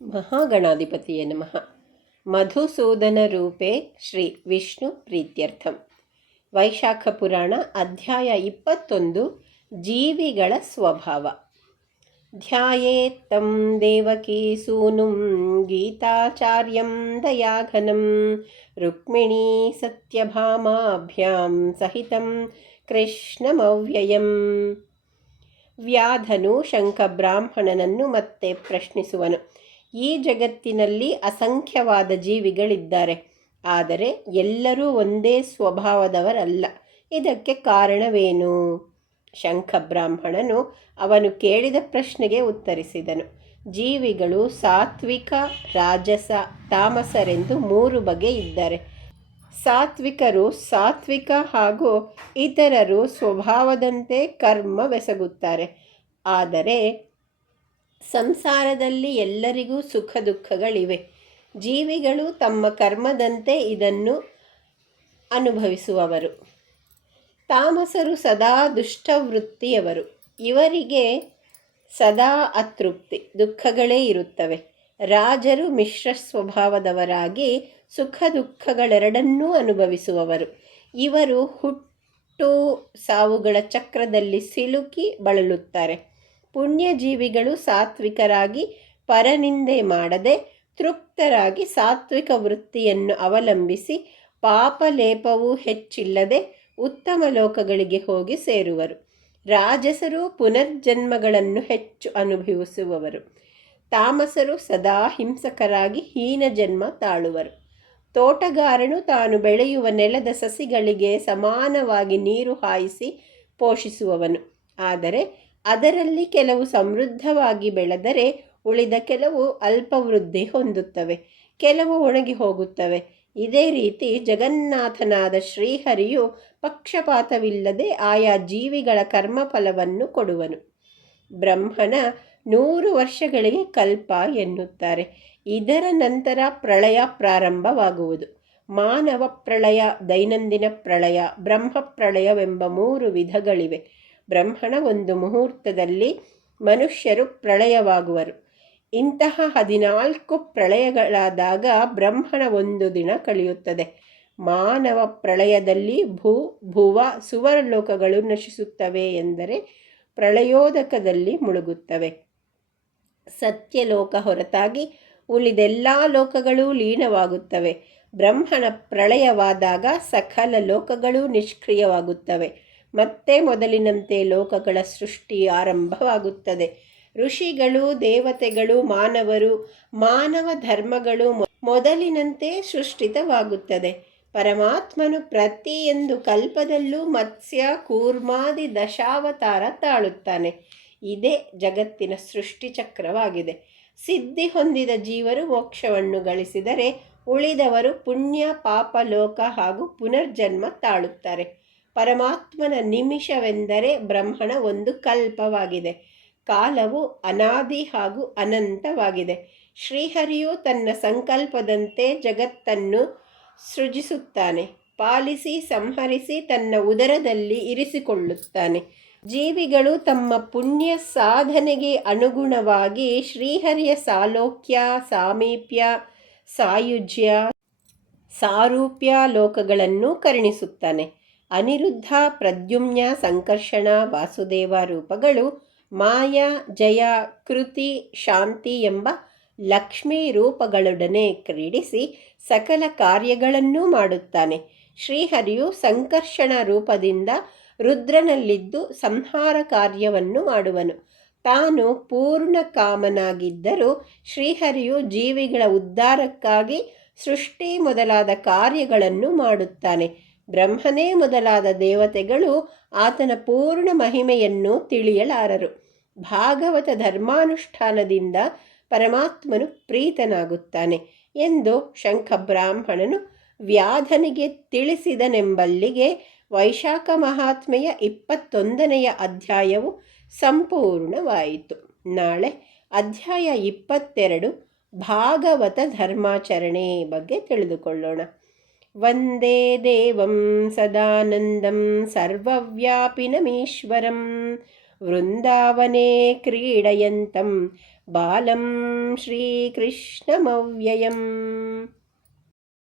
ಮಹಾಗಣಾಧಿಪತಿಯೇ ನಮಃ. ಮಧುಸೂದನ ರೂಪೇ ಶ್ರೀ ವಿಷ್ಣು ಪ್ರೀತ್ಯರ್ಥಂ. ವೈಶಾಖ ಪುರಾಣ ಅಧ್ಯಾಯ 21 ಜೀವಿಗಳ ಸ್ವಭಾವ. ಧ್ಯಾಯೇತ್ತಂ ದೇವಕೀ ಸೂನುಂ ಗೀತಾಚಾರ್ಯಂ ದಯಾಘನಂ ರುಕ್ಮಿಣೀ ಸತ್ಯಭಾಮಾಭ್ಯಾಂ ಸಹಿತಂ ಕೃಷ್ಣಮವ್ಯಯಂ. ವ್ಯಾಧನು ಶಂಖ ಬ್ರಾಹ್ಮಣನನ್ನು ಮತ್ತೆ ಪ್ರಶ್ನಿಸುವನು. ಈ ಜಗತ್ತಿನಲ್ಲಿ ಅಸಂಖ್ಯವಾದ ಜೀವಿಗಳಿದ್ದಾರೆ, ಆದರೆ ಎಲ್ಲರೂ ಒಂದೇ ಸ್ವಭಾವದವರಲ್ಲ. ಇದಕ್ಕೆ ಕಾರಣವೇನು? ಶಂಖ ಬ್ರಾಹ್ಮಣನು ಅವನು ಕೇಳಿದ ಪ್ರಶ್ನೆಗೆ ಉತ್ತರಿಸಿದನು. ಜೀವಿಗಳು ಸಾತ್ವಿಕ, ರಾಜಸ, ತಾಮಸರೆಂದು 3 ಬಗೆ ಇದ್ದಾರೆ. ಸಾತ್ವಿಕರು ಸಾತ್ವಿಕ ಹಾಗೂ ಇತರರು ಸ್ವಭಾವದಂತೆ ಕರ್ಮವೆಸಗುತ್ತಾರೆ. ಆದರೆ ಸಂಸಾರದಲ್ಲಿ ಎಲ್ಲರಿಗೂ ಸುಖ ದುಃಖಗಳಿವೆ. ಜೀವಿಗಳು ತಮ್ಮ ಕರ್ಮದಂತೆ ಇದನ್ನು ಅನುಭವಿಸುವವರು. ತಾಮಸರು ಸದಾ ದುಷ್ಟವೃತ್ತಿಯವರು. ಇವರಿಗೆ ಸದಾ ಅತೃಪ್ತಿ, ದುಃಖಗಳೇ ಇರುತ್ತವೆ. ರಾಜರು ಮಿಶ್ರ ಸ್ವಭಾವದವರಾಗಿ ಸುಖ ದುಃಖಗಳೆರಡನ್ನೂ ಅನುಭವಿಸುವವರು. ಇವರು ಹುಟ್ಟು ಸಾವುಗಳ ಚಕ್ರದಲ್ಲಿ ಸಿಲುಕಿ ಬಳಲುತ್ತಾರೆ. ಪುಣ್ಯಜೀವಿಗಳು ಸಾತ್ವಿಕರಾಗಿ ಪರನಿಂದೆ ಮಾಡದೆ ತೃಪ್ತರಾಗಿ ಸಾತ್ವಿಕ ವೃತ್ತಿಯನ್ನು ಅವಲಂಬಿಸಿ ಪಾಪಲೇಪವೂ ಹೆಚ್ಚಿಲ್ಲದೆ ಉತ್ತಮ ಲೋಕಗಳಿಗೆ ಹೋಗಿ ಸೇರುವರು. ರಾಜಸರು ಪುನರ್ಜನ್ಮಗಳನ್ನು ಹೆಚ್ಚು ಅನುಭವಿಸುವವರು. ತಾಮಸರು ಸದಾ ಹಿಂಸಕರಾಗಿ ಹೀನ ಜನ್ಮ ತಾಳುವರು. ತೋಟಗಾರನು ತಾನು ಬೆಳೆಯುವ ನೆಲದ ಸಸಿಗಳಿಗೆ ಸಮಾನವಾಗಿ ನೀರು ಹಾಯಿಸಿ ಪೋಷಿಸುವವನು. ಆದರೆ ಅದರಲ್ಲಿ ಕೆಲವು ಸಮೃದ್ಧವಾಗಿ ಬೆಳೆದರೆ ಉಳಿದ ಕೆಲವು ಅಲ್ಪವೃದ್ಧಿ ಹೊಂದುತ್ತವೆ, ಕೆಲವು ಒಣಗಿ ಹೋಗುತ್ತವೆ. ಇದೇ ರೀತಿ ಜಗನ್ನಾಥನಾದ ಶ್ರೀಹರಿಯು ಪಕ್ಷಪಾತವಿಲ್ಲದೆ ಆಯಾ ಜೀವಿಗಳ ಕರ್ಮಫಲವನ್ನು ಕೊಡುವನು. ಬ್ರಹ್ಮನ 100 ವರ್ಷಗಳಿಗೆ ಕಲ್ಪ ಎನ್ನುತ್ತಾರೆ. ಇದರ ನಂತರ ಪ್ರಳಯ ಪ್ರಾರಂಭವಾಗುವುದು. ಮಾನವ ಪ್ರಳಯ, ದೈನಂದಿನ ಪ್ರಳಯ, ಬ್ರಹ್ಮ ಪ್ರಳಯವೆಂಬ 3 ವಿಧಗಳಿವೆ. ಬ್ರಹ್ಮನ ಒಂದು ಮುಹೂರ್ತದಲ್ಲಿ ಮನುಷ್ಯರು ಪ್ರಳಯವಾಗುವರು. ಇಂತಹ 14 ಪ್ರಳಯಗಳಾದಾಗ ಬ್ರಹ್ಮನ ಒಂದು ದಿನ ಕಳೆಯುತ್ತದೆ. ಮಾನವ ಪ್ರಳಯದಲ್ಲಿ ಭುವ ಸುವರ್ಲೋಕಗಳು ನಶಿಸುತ್ತವೆ, ಎಂದರೆ ಪ್ರಳಯೋದಕದಲ್ಲಿ ಮುಳುಗುತ್ತವೆ. ಸತ್ಯಲೋಕ ಹೊರತಾಗಿ ಉಳಿದೆಲ್ಲ ಲೋಕಗಳು ಲೀನವಾಗುತ್ತವೆ. ಬ್ರಹ್ಮನ ಪ್ರಳಯವಾದಾಗ ಸಕಲ ಲೋಕಗಳು ನಿಷ್ಕ್ರಿಯವಾಗುತ್ತವೆ. ಮತ್ತೆ ಮೊದಲಿನಂತೆ ಲೋಕಗಳ ಸೃಷ್ಟಿ ಆರಂಭವಾಗುತ್ತದೆ. ಋಷಿಗಳು, ದೇವತೆಗಳು, ಮಾನವರು, ಮಾನವ ಧರ್ಮಗಳು ಮೊದಲಿನಂತೆ ಸೃಷ್ಟಿತವಾಗುತ್ತದೆ. ಪರಮಾತ್ಮನು ಪ್ರತಿಯೊಂದು ಕಲ್ಪದಲ್ಲೂ ಮತ್ಸ್ಯ, ಕೂರ್ಮಾದಿ ದಶಾವತಾರ ತಾಳುತ್ತಾನೆ. ಇದೇ ಜಗತ್ತಿನ ಸೃಷ್ಟಿ ಚಕ್ರವಾಗಿದೆ. ಸಿದ್ಧಿ ಹೊಂದಿದ ಜೀವರು ಮೋಕ್ಷವನ್ನು ಗಳಿಸಿದರೆ ಉಳಿದವರು ಪುಣ್ಯ ಪಾಪ ಲೋಕ ಹಾಗೂ ಪುನರ್ಜನ್ಮ ತಾಳುತ್ತಾರೆ. ಪರಮಾತ್ಮನ ನಿಮಿಷವೆಂದರೆ ಬ್ರಹ್ಮನ ಒಂದು ಕಲ್ಪವಾಗಿದೆ. ಕಾಲವು ಅನಾದಿ ಹಾಗೂ ಅನಂತವಾಗಿದೆ. ಶ್ರೀಹರಿಯು ತನ್ನ ಸಂಕಲ್ಪದಂತೆ ಜಗತ್ತನ್ನು ಸೃಜಿಸುತ್ತಾನೆ, ಪಾಲಿಸಿ ಸಂಹರಿಸಿ ತನ್ನ ಉದರದಲ್ಲಿ ಇರಿಸಿಕೊಳ್ಳುತ್ತಾನೆ. ಜೀವಿಗಳು ತಮ್ಮ ಪುಣ್ಯ ಸಾಧನೆಗೆ ಅನುಗುಣವಾಗಿ ಶ್ರೀಹರಿಯ ಸಾಲೋಕ್ಯ, ಸಾಮೀಪ್ಯ, ಸಾಯುಜ್ಯ, ಸಾರೂಪ್ಯ ಲೋಕಗಳನ್ನು ಕರುಣಿಸುತ್ತಾನೆ. ಅನಿರುದ್ಧ, ಪ್ರದ್ಯುಮ್ನ, ಸಂಕರ್ಷಣ, ವಾಸುದೇವ ರೂಪಗಳು ಮಾಯಾ, ಜಯ, ಕೃತಿ, ಶಾಂತಿ ಎಂಬ ಲಕ್ಷ್ಮೀ ರೂಪಗಳೊಡನೆ ಕ್ರೀಡಿಸಿ ಸಕಲ ಕಾರ್ಯಗಳನ್ನೂ ಮಾಡುತ್ತಾನೆ. ಶ್ರೀಹರಿಯು ಸಂಕರ್ಷಣ ರೂಪದಿಂದ ರುದ್ರನಲ್ಲಿದ್ದು ಸಂಹಾರ ಕಾರ್ಯವನ್ನು ಮಾಡುವನು. ತಾನು ಪೂರ್ಣ ಕಾಮನಾಗಿದ್ದರೂ ಶ್ರೀಹರಿಯು ಜೀವಿಗಳ ಉದ್ಧಾರಕ್ಕಾಗಿ ಸೃಷ್ಟಿ ಮೊದಲಾದ ಕಾರ್ಯಗಳನ್ನು ಮಾಡುತ್ತಾನೆ. ಬ್ರಹ್ಮನೇ ಮೊದಲಾದ ದೇವತೆಗಳು ಆತನ ಪೂರ್ಣ ಮಹಿಮೆಯನ್ನು ತಿಳಿಯಲಾರರು. ಭಾಗವತ ಧರ್ಮಾನುಷ್ಠಾನದಿಂದ ಪರಮಾತ್ಮನು ಪ್ರೀತನಾಗುತ್ತಾನೆ ಎಂದು ಶಂಖ ಬ್ರಾಹ್ಮಣನು ವ್ಯಾಧನಿಗೆ ತಿಳಿಸಿದನೆಂಬಲ್ಲಿಗೆ ವೈಶಾಖ ಮಹಾತ್ಮೆಯ 21ನೆಯ ಅಧ್ಯಾಯವು ಸಂಪೂರ್ಣವಾಯಿತು. ನಾಳೆ ಅಧ್ಯಾಯ 22 ಭಾಗವತ ಧರ್ಮಾಚರಣೆ ಬಗ್ಗೆ ತಿಳಿದುಕೊಳ್ಳೋಣ. ವಂದೇ ದೇವಂ ಸದಾನಂದಂ ಸರ್ವವ್ಯಾಪಿನಮೀಶ್ವರಂ ವೃಂದಾವನೇ ಕ್ರೀಡಯಂತಂ ಬಾಲಂ ಶ್ರೀಕೃಷ್ಣಮವ್ಯಯಂ.